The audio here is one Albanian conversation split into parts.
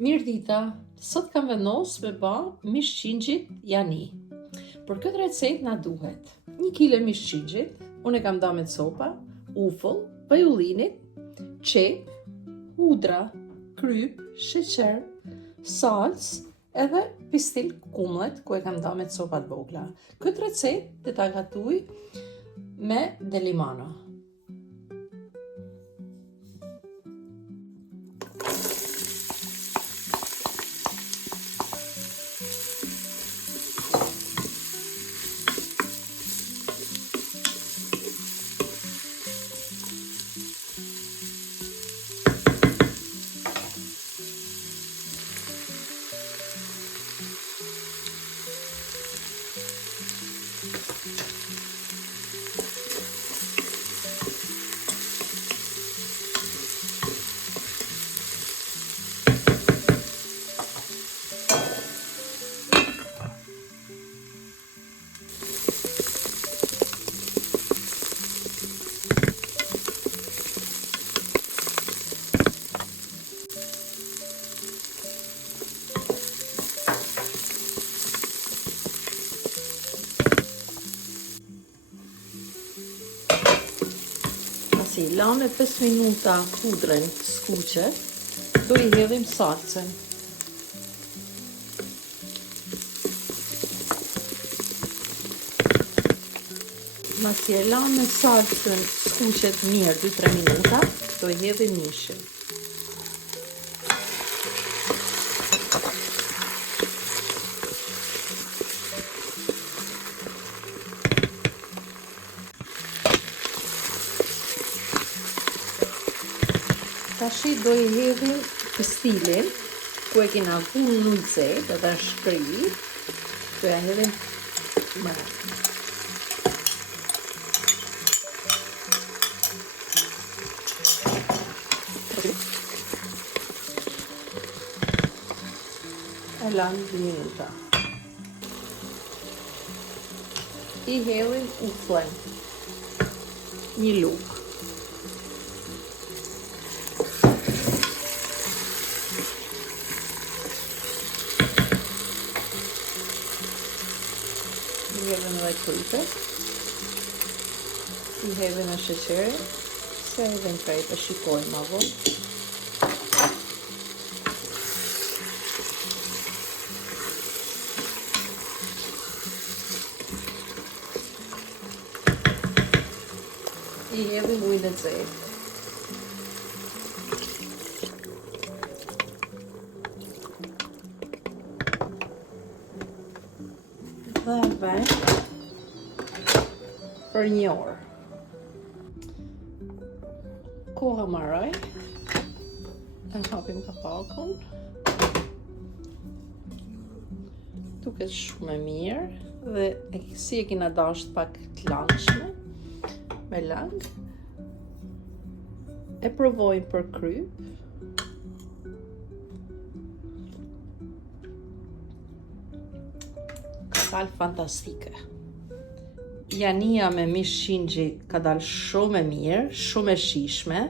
Mirë dita, sot kam vendosur me ba mish qingjit yani. Për këtë recetë na duhet 1 kg mish qingjit, unë e kam da me copa, ufull, pajullinit, qep, hudra, kryp, sheqer, salcë edhe pistil kumllet ku e kam da me copa të vogla. Këtë recetë të ta gatuj me delimano. Pasi lanë 5 minuta hudrën të skuqet, do I hedhim salcën. Pasi e lanë salcën skuqet mirë 2-3 minuta, do I hedhim mishin. Tashi do I hedhim pistilin, ku e kena vull në ujë edhe shkri, do ja hedhim më. E lanë 2 minuta. I hedhim ufullin, 1 lugë. I hedhim edhe krypet, I hedhim e sheqeri, se hedhim prej të shikojmë më vonë. I hedhim ujin e nxehtë. Dhe e vend për 1 orë. Koha maroj, e hapim kapakun. Duket shumë e mirë dhe si e kena dashur pak të langshme me lang. E provojmë për kryp. Ka dalë fantastike. Jania me mish qingji ka dalë shumë e mirë, shumë e shijshme.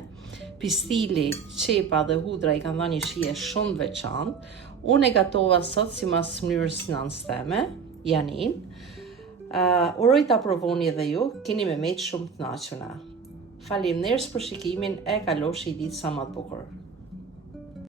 Pistili, qepa dhe hudra I kanë dhënë një shije shumë të veçantë. Unë e gatova sot sipas mënyrës nënës teme, janin. Uroj ta provoni edhe ju, keni me shumë të kënaqura. Faleminderit për shikimin, e kaloshi ditë sa më të bukur.